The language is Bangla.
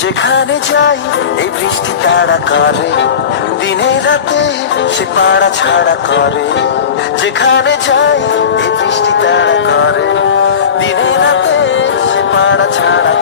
যেখানে যাই এই বৃষ্টি তাড়া করে, দিনে রাতে সে পাড়া ছাড়া করে। যেখানে যাই এই বৃষ্টি তাড়া করে, দিনে রাতে সে পাড়া ছাড়া